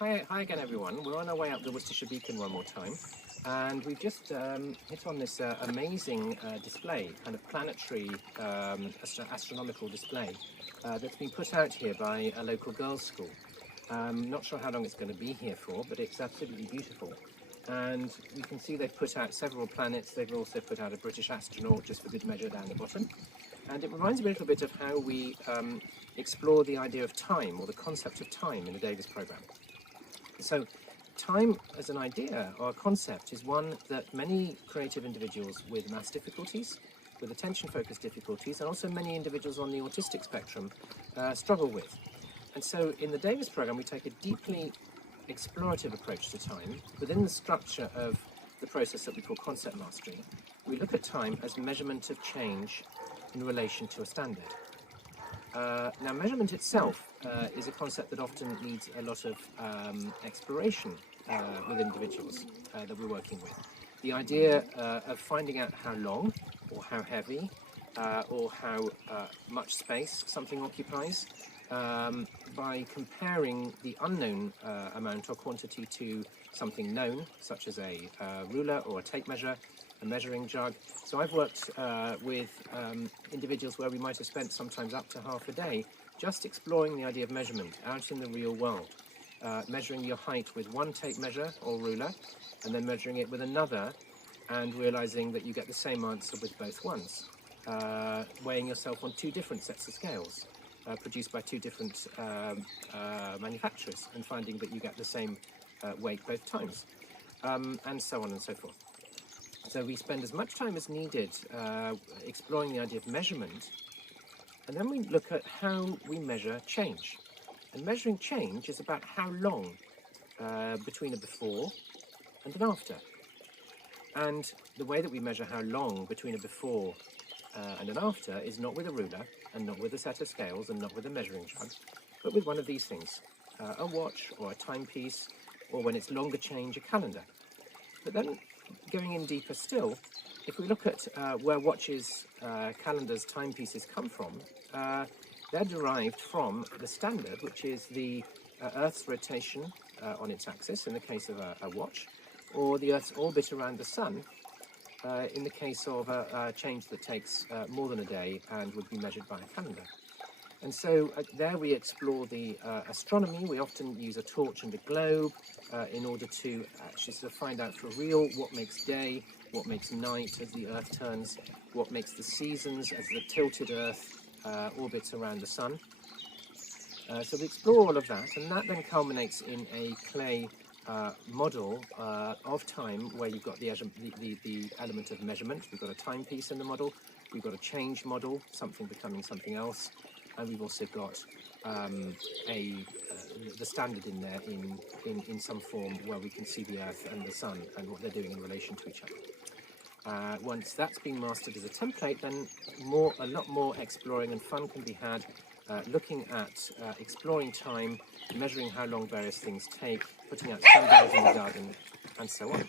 Hi again, everyone. We're on our way up the Worcestershire Beacon one more time, and we've just hit on this amazing display, kind of planetary astronomical display that's been put out here by a local girls' school. Not sure how long it's going to be here for, but it's absolutely beautiful. And you can see they've put out several planets. They've also put out a British astronaut, just for good measure, down the bottom. And it reminds me a little bit of how we explore the idea of time, or the concept of time, in the Davis programme. So time as an idea or a concept is one that many creative individuals with maths difficulties, with attention-focused difficulties, and also many individuals on the autistic spectrum struggle with. And so in the Davis programme, we take a deeply explorative approach to time within the structure of the process that we call concept mastery. We look at time as measurement of change in relation to a standard. Now, measurement itself is a concept that often needs a lot of exploration with individuals that we're working with. The idea of finding out how long or how heavy or how much space something occupies by comparing the unknown amount or quantity to something known, such as a ruler or a tape measure, a measuring jug. So I've worked with individuals where we might have spent sometimes up to half a day just exploring the idea of measurement out in the real world. Measuring your height with one tape measure or ruler, and then measuring it with another, and realizing that you get the same answer with both ones. Weighing yourself on two different sets of scales produced by two different manufacturers, and finding that you get the same weight both times, and so on and so forth. So we spend as much time as needed exploring the idea of measurement, and then we look at how we measure change. And measuring change is about how long between a before and an after. And the way that we measure how long between a before and an after is not with a ruler, and not with a set of scales, and not with a measuring jug, but with one of these things, a watch or a timepiece, or when it's longer change, a calendar. But then, going in deeper still, if we look at where watches, calendars, timepieces come from, they're derived from the standard, which is the Earth's rotation on its axis, in the case of a watch, or the Earth's orbit around the Sun, in the case of a change that takes more than a day and would be measured by a calendar. And so there we explore the astronomy. We often use a torch and a globe in order to actually sort of find out for real what makes day, what makes night as the Earth turns, what makes the seasons as the tilted Earth orbits around the Sun. So we explore all of that, and that then culminates in a clay model of time, where you've got the element of measurement. We've got a timepiece in the model, we've got a change model, something becoming something else, and we've also got the standard in there in some form where we can see the Earth and the Sun and what they're doing in relation to each other. Once that's been mastered as a template, then a lot more exploring and fun can be had, looking at exploring time, measuring how long various things take, putting out sundials in the garden, and so on.